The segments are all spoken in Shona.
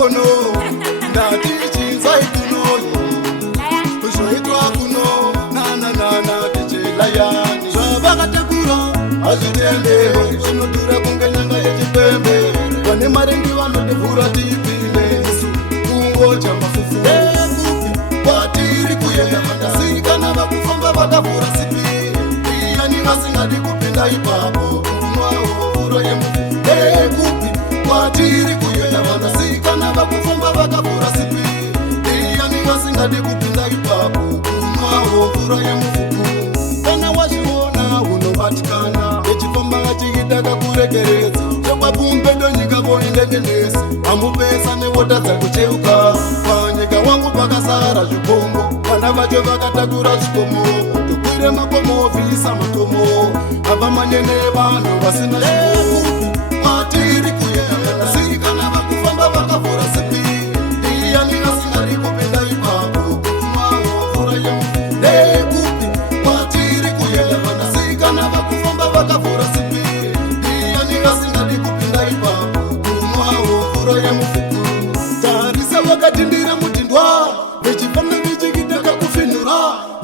kono ndati chinzai kuno zvoitwa kuno nananana tichilayani zvavakatekura hazvitendero zvinodhura kunge nyanga yechipembe vane mari ndivanodevhura tipinde kungoja mafufu ekupi kwatiri kuenda vandasikana vakufamba vakavhura sipi iyani vasingadi kupinda ipapo kunwawo furo yemufu ekupi kwatiri kuenda vandasikana vakufamba vakavhura sipi iyani vasingadi kupinda ipapo kunwawo furo yemufuku kana wazviona unobatikana echifamba achiita kakurekeredza chokwapumbedo nyika voindengendesi amupesa newotadza kucheuka panyika wangu pakasara zvikombo vana vacho vakatakura zvikomo tokwire makomo visa matomo avamanyene vanhu vasina zvikomo matiri kuenda sikana vakufamba vakavhura sipi iyani asingadi kupinda ipapo kumwawo fura yemudekupi matiri kuenda vanasikana vakufamba vakavhura sipi iyani asingadi kupinda ipapo kumwawo fura yemufuku tarisa vakatindira mutindwa vechifamba vichikitaka kufenura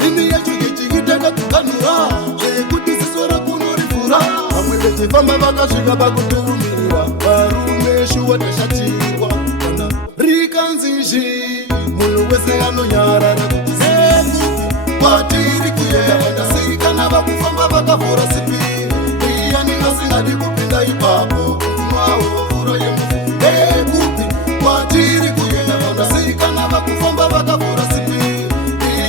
ini yacho ichikitaka kuganura zvekuti sisora kunorivhura vamwe vechifamba vakasvika pakutumira varume shuwa tashatirwa kana rikanzizhi munhu wese anonyarara kuti sekupi kwatiri kuenda vanasikana vakufamba vakavhura sipi iyani asingadi kupinda ipapo kumwawo furo yemufuku ekupi kwatiri kuenda vanasikana vakufamba vakavhura sipi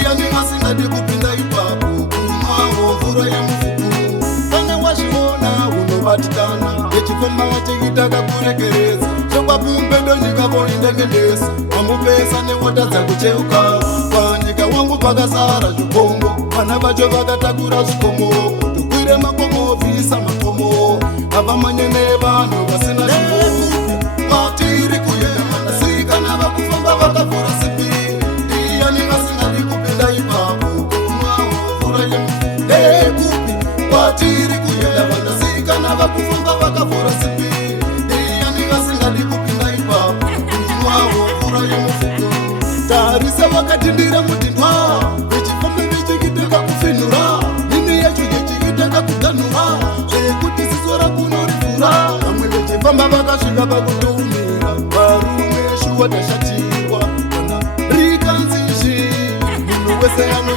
iyani asingadi kupinda ipapo kumwawo furo yemufuku kana wazviona unobatikana echifamba vachiita kakurekeredza chokwapumbedo nyika voindengendesi amupesa newotadza kucheuka panyika wangu pakasara zvikombo vana vacho vakatakura zvikomo tokwire makomo visa makomo avamanyene vanhu vasina zvikomo matiri kuenda vanasikana vakufamba vakavhura sipi iyani asingadi kupinda ipapo kumwawo fura yemufuku ekupi kwatiri kuenda vanasikana vakufamba vakavhura sipi iyani asingadi kupinda ipapo kumwawo fura yemufuku tarisa vakatindira mutindwa vechifamba vichikitaka kufenura ini yacho yechikitaka kuganura zvekuti sisora kunorivhura vamwe vechifamba vakasvika pakutumira varume shuwa tashatirwa kana rikanzizhi munhu wese ano